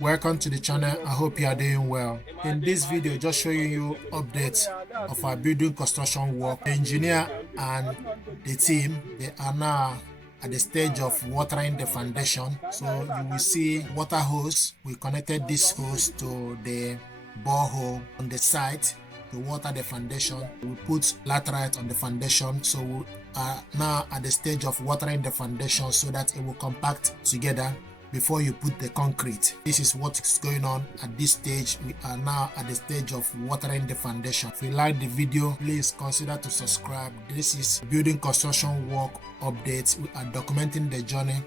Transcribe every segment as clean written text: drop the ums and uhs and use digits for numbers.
Welcome to the channel. I hope you are doing well. In this video, just showing you updates of our building construction work. The engineer and the team, they are now at the stage of watering the foundation. So you will see water hose. We connected this hose to the borehole on the site to water the foundation. We put laterite on the foundation, so we are now at the stage of watering the foundation so that it will compact together before you put the concrete. This is what is going on at this stage. We are now at the stage of watering the foundation. If you like the video, please consider to subscribe. This is building construction work updates. We are documenting the journey.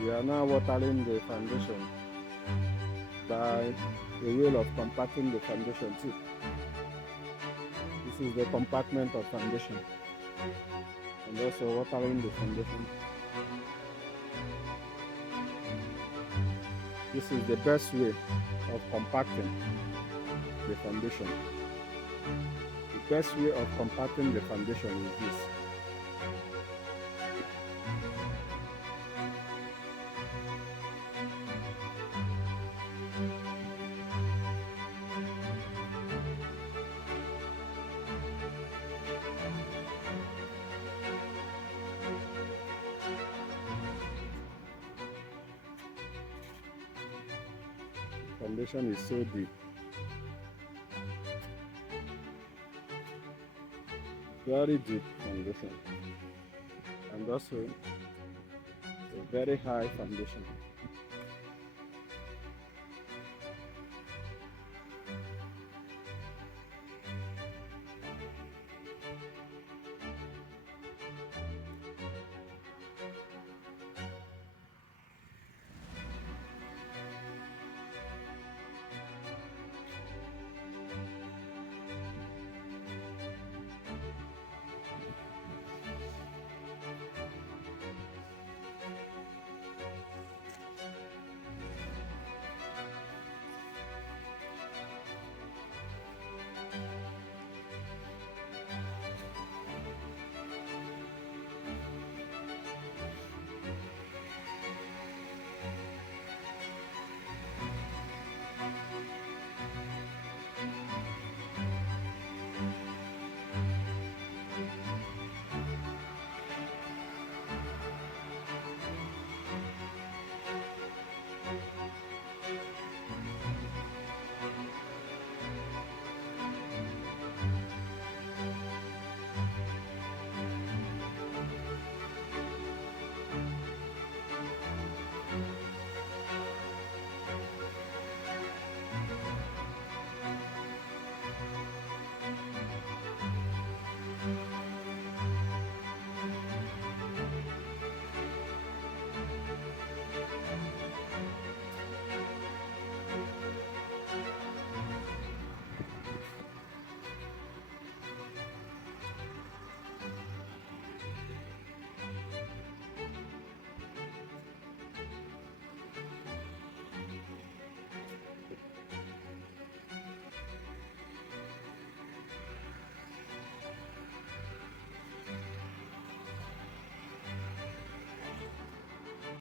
We are now watering the foundation by a way of compacting the foundation too. This is the compartment of foundation, and also watering the foundation. This is the best way of compacting the foundation. The best way of compacting the foundation is this. Foundation is so deep. Very deep foundation, and also a very high foundation.